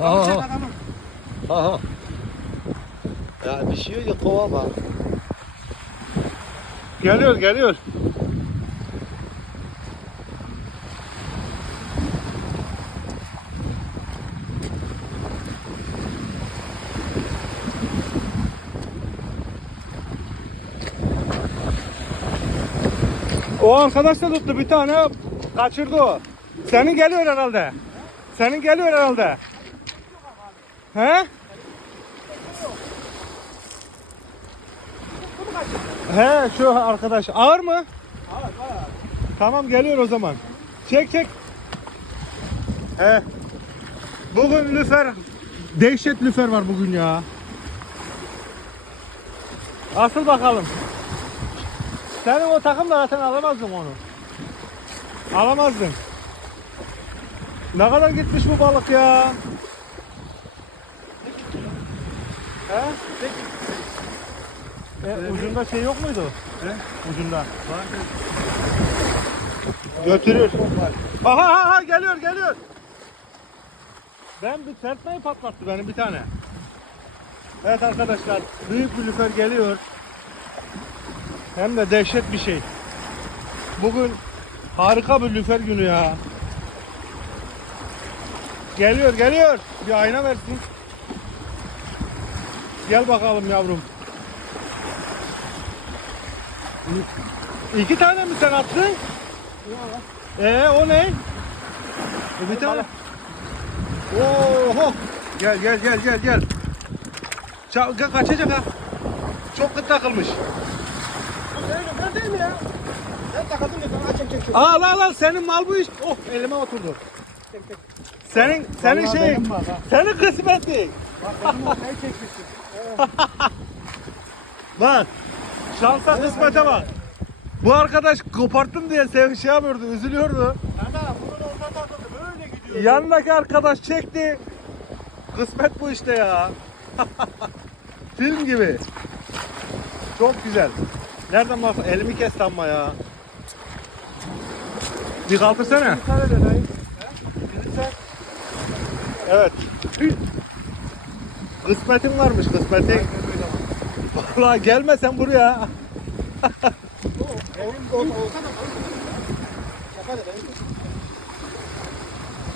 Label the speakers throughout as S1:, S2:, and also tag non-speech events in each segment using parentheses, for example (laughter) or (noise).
S1: Adamı çek adamı.
S2: Aha. Ya bir şey yok ya kova bak. Geliyor geliyor. O arkadaş da tuttu bir tane kaçırdı o. Senin geliyor herhalde. Senin geliyor herhalde. He? He şu arkadaş ağır mı? Tamam geliyor o zaman. Çek çek. He. Bugün lüfer dehşet lüfer var bugün ya. Asıl bakalım. Senin o takımla zaten alamazdın onu. Alamazdın. Ne kadar gitmiş bu balık ya? He? E, ucunda şey yok muydu? He? Ucunda. Götürür. Aha aha aha, geliyor geliyor. Ben bir sertmeyi patlattı benim bir tane. Evet arkadaşlar büyük bir lüfer geliyor. Hem de dehşet bir şey. Bugün harika bir lüfer günü ya. Geliyor geliyor. Bir ayna versin. Gel bakalım yavrum. İki tane mi sen attın? Ee o ne? E, bir tane. Oho. Gel gel gel gel gel. Ça ka- kaçacak ha. Çok kıt takılmış.
S1: Ben değil mi ya? Ben takıldım ya.
S2: Al al al senin mal bu iş. Oh elime oturdu.
S1: Çek çek.
S2: Senin senin
S1: Vallahi
S2: şey.
S1: benim mal ha.
S2: Senin kısmetin.
S1: Bak benim ortayı çekmişsin. (laughs)
S2: Bak. Şansa kısmete bak. Bu arkadaş koparttım diye sev şey yapıyordu, üzülüyordu.
S1: Ana bunun orta takıldı. Böyle gidiyor.
S2: Yanındaki arkadaş çekti. Kısmet bu işte ya. (laughs) Film gibi. Çok güzel. Nereden bak elimi kes ama ya. Bir kaldırsana.
S1: Bir tane de dayı.
S2: Evet. Kısmetin varmış kısmetin. Vallahi gelme sen buraya.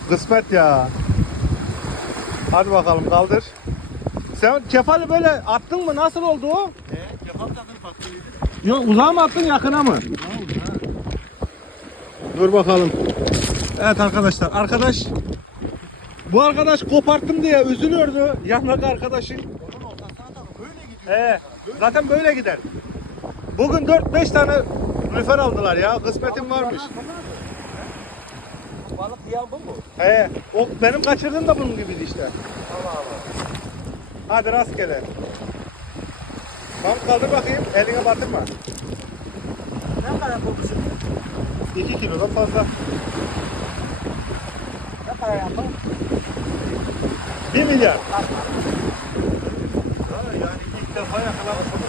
S2: Kısmet ya. Hadi bakalım kaldır. Sen kefali böyle attın mı? Nasıl oldu o?
S1: Ee, kefal takılı patlıydı.
S2: Yok uzağa mı attın yakına mı? Dur bakalım. Evet arkadaşlar. Arkadaş bu arkadaş koparttım diye üzülüyordu. Yanındaki arkadaşın.
S1: Onun ortasına takılı. Böyle gidiyor.
S2: Ee, zaten böyle gider. Bugün 4-5 tane lüfer aldılar ya. Kısmetim varmış.
S1: Balık diyen bu mu?
S2: He, o benim kaçırdığım da bunun gibiydi işte.
S1: Allah Allah.
S2: Hadi rastgele. Tamam kaldır bakayım. Eline batırma.
S1: Ne kadar kokusu?
S2: 2 kilodan fazla.
S1: Ne kadar yapalım?
S2: 1 milyar. Ha, yani ilk defa yakaladım.